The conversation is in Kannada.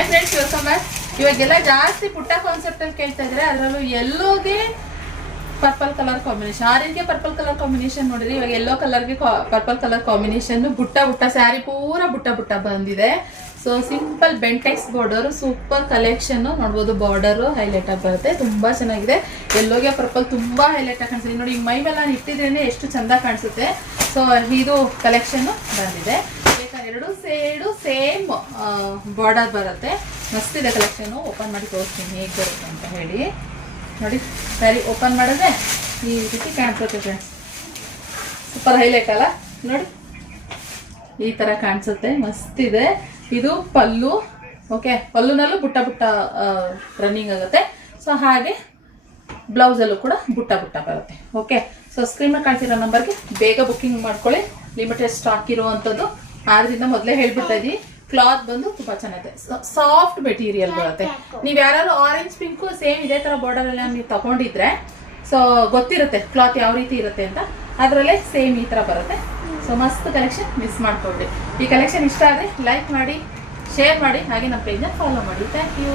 Hi friends, welcome back. ಇವಾಗೆಲ್ಲ ಜಾಸ್ತಿ ಪುಟ್ಟ ಕಾನ್ಸೆಪ್ಟ್ ಅಲ್ಲಿ ಕೇಳ್ತಾ ಇದ್ರೆ, ಅದರಲ್ಲೂ ಎಲ್ಲೋಗೆ ಪರ್ಪಲ್ ಕಲರ್ ಕಾಂಬಿನೇಷನ್, ಆರೆಂಜ್ಗೆ ಪರ್ಪಲ್ ಕಲರ್ ಕಾಂಬಿನೇಷನ್ ನೋಡಿರಿ. ಇವಾಗ ಯೆಲ್ಲೋ ಕಲರ್ಗೆ ಪರ್ಪಲ್ ಕಲರ್ ಕಾಂಬಿನೇಷನ್, ಬುಟ್ಟ ಬುಟ್ಟ ಸ್ಯಾರಿ ಪೂರ ಬುಟ್ಟ ಬುಟ್ಟ ಬಂದಿದೆ. So simple Bentex border, super collection ನೋಡ್ಬೋದು. ಬಾರ್ಡರ್ ಹೈಲೈಟ್ ಆಗಿ ಬರುತ್ತೆ, ತುಂಬಾ ಚೆನ್ನಾಗಿದೆ. ಎಲ್ಲೋಗೆ ಪರ್ಪಲ್ ತುಂಬಾ ಹೈಲೈಟ್ ಆಗಿ ಕಾಣಿಸುತ್ತೆ ನೋಡಿ. ಈಗ ಮೈ ಮೇಲೆ ನಾನು ಇಟ್ಟಿದ್ರೇನೆ ಎಷ್ಟು ಚಂದ ಕಾಣಿಸುತ್ತೆ. ಸೊ ಇದು ಕಲೆಕ್ಷನ್ ಬಂದಿದೆ. ಎರಡು ಸೈಡು ಸೇಮ್ ಬಾರ್ಡರ್ ಬರುತ್ತೆ. ಮಸ್ತಿದೆ ಕಲೆಕ್ಷನ್. ಓಪನ್ ಮಾಡಿ ತೋರಿಸ್ತೀನಿ ಹೇಗೆ ಬರುತ್ತೆ ಅಂತ ಹೇಳಿ. ನೋಡಿ ಸ್ಯಾರಿ ಓಪನ್ ಮಾಡಿದ್ರೆ ಈ ರೀತಿ ಕಾಣಿಸುತ್ತೆ ಫ್ರೆಂಡ್ಸ್. ಸೂಪರ್ ಹೈಲೈಟ್ ಅಲ್ಲ ನೋಡಿ, ಈ ತರ ಕಾಣಿಸುತ್ತೆ, ಮಸ್ತಿದೆ. ಇದು ಪಲ್ಲು. ಓಕೆ, ಪಲ್ಲುನಲ್ಲೂ ಬುಟ್ಟ ಬುಟ್ಟ ರನ್ನಿಂಗ್ ಆಗುತ್ತೆ. ಸೊ ಹಾಗೆ ಬ್ಲೌಸಲ್ಲೂ ಕೂಡ ಬುಟ್ಟ ಬುಟ್ಟ ಬರುತ್ತೆ. ಓಕೆ, ಸೊ ಸ್ಕ್ರೀನ್ ಮೇಲೆ ಕಾಣ್ತಿರೋ ನಂಬರ್ಗೆ ಬೇಗ ಬುಕ್ಕಿಂಗ್ ಮಾಡ್ಕೊಳ್ಳಿ. ಲಿಮಿಟೆಡ್ ಸ್ಟಾಕ್ ಇರುವಂಥದ್ದು, ಆದ್ರಿಂದ ಮೊದಲೇ ಹೇಳ್ಬಿಡ್ತಾ ಇದ್ದೀವಿ. ಕ್ಲಾತ್ ಬಂದು ತುಂಬಾ ಚೆನ್ನಾಗಿದೆ, ಸಾಫ್ಟ್ ಮೆಟೀರಿಯಲ್ ಬರುತ್ತೆ. ನೀವು ಯಾರು ಆರೆಂಜ್ ಪಿಂಕ್ ಸೇಮ್ ಇದೇ ತರ ಬಾರ್ಡರ್ ಎಲ್ಲ ನೀವು ತಗೊಂಡಿದ್ರೆ ಸೊ ಗೊತ್ತಿರುತ್ತೆ ಕ್ಲಾತ್ ಯಾವ ರೀತಿ ಇರುತ್ತೆ ಅಂತ. ಅದರಲ್ಲೇ ಸೇಮ್ ಈ ತರ ಬರುತ್ತೆ. ಸೊ ಮಸ್ತ್ ಕಲೆಕ್ಷನ್, ಮಿಸ್ ಮಾಡ್ಕೊಳ್ರಿ. ಈ ಕಲೆಕ್ಷನ್ ಇಷ್ಟ ಆದರೆ ಲೈಕ್ ಮಾಡಿ, ಶೇರ್ ಮಾಡಿ, ಹಾಗೆ ನಮ್ಮ ಪೇಜ್ನ ಫಾಲೋ ಮಾಡಿ. Thank you.